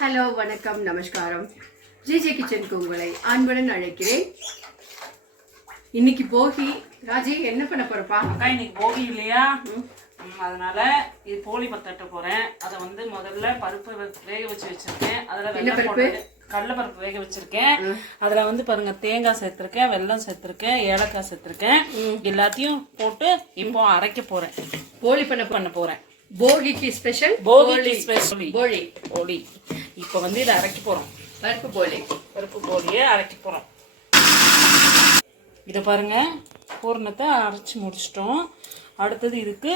Hello வணக்கம் நமஸ்காரம். GJ கிச்சனுக்கு உங்களை அன்புடன் அழைக்கிறேன். இன்னைக்கு போகி. ராஜி என்ன பண்ண போறப்பா? அக்கா இன்னைக்கு போகி இல்லையா? அதனால இது போலி பத்தட்ட போறேன். அதை வந்து முதல்ல பருப்பு வேக வச்சு வச்சிருக்கேன். அதுல வெள்ளம் பருப்பு? போட்டு கடலை பருப்பு வேக வச்சிருக்கேன். அதுல வந்து பாருங்க தேங்காய் சேர்த்திருக்கேன் வெல்லம் சேர்த்திருக்கேன் ஏலக்காய் சேர்த்திருக்கேன். எல்லாத்தையும் போட்டு இப்போ அரைக்க போறேன். போலி பண்ண பண்ண போறேன். போகிக்கு ஸ்பெஷல் போகிக்கு ஸ்பெஷல் போலி. போலி. இப்போ வந்து இதை அரைக்க போகிறோம் பருப்பு போலி. பருப்பு போலியை அரைக்க போகிறோம் இதை பாருங்கள் பூரணத்தை அரைச்சி முடிச்சிட்டோம். அடுத்தது இதுக்கு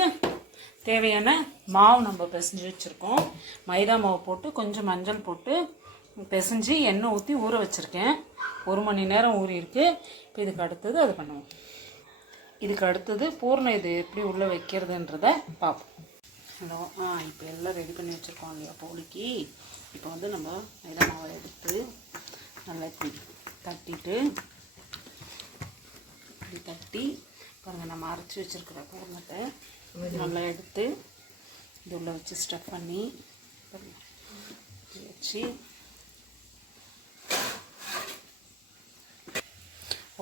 தேவையான மாவு நம்ம பிசைஞ்சு வச்சுருக்கோம். மைதா மாவு போட்டு கொஞ்சம் மஞ்சள் போட்டு பிசைஞ்சு எண்ணெய் ஊற்றி ஊற வச்சுருக்கேன். ஒரு மணி நேரம் ஊறியிருக்கு இப்போ இதுக்கு அடுத்தது அது பண்ணுவோம். இதுக்கு அடுத்தது பூர்ணம் இது எப்படி உள்ளே வைக்கிறதுன்றத பார்ப்போம். ஹலோ ஆ இப்போ எல்லாம் ரெடி பண்ணி வச்சுருக்கோம் இல்லையா போலிக்கு இப்போ வந்து நம்ம மைதா மாவை எடுத்து நல்லா இப்படி தட்டிட்டு இப்படி தட்டி பாருங்கள் நம்ம அரைச்சி வச்சுருக்கிற பூர்ணத்தை நல்லா எடுத்து இது உள்ள வச்சு ஸ்டஃப் பண்ணி வச்சு.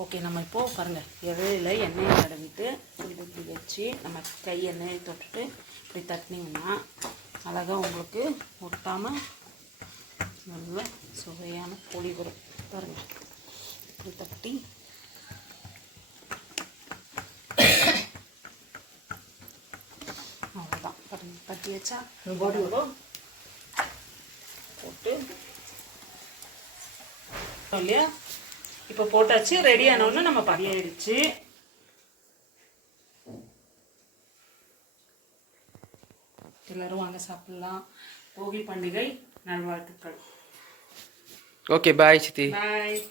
ஓகே நம்ம இப்போது பாருங்கள் இடையில எண்ணெயை தடவிட்டு இப்படி வச்சு நம்ம கை எண்ணெயை தொட்டுட்டு இப்படி தட்டினீங்கன்னா அழகாக உங்களுக்கு ஒட்டாமல் நல்ல சுவையான பொடி வரும். பாருங்கள் இப்படி தட்டி. அவ்வளோதான் பாருங்க. தட்டி வச்சா போட்டு வரும் போட்டு. இல்லையா? இப்போ போட்டாச்சு. ரெடி ஆனோன்னு நம்ம பதியாயிடுச்சு எல்லாரும் வாங்க சாப்பிடலாம். போகி பண்டிகை நல்வாழ்த்துக்கள். ஓகே பாய் சித்தி. பாய்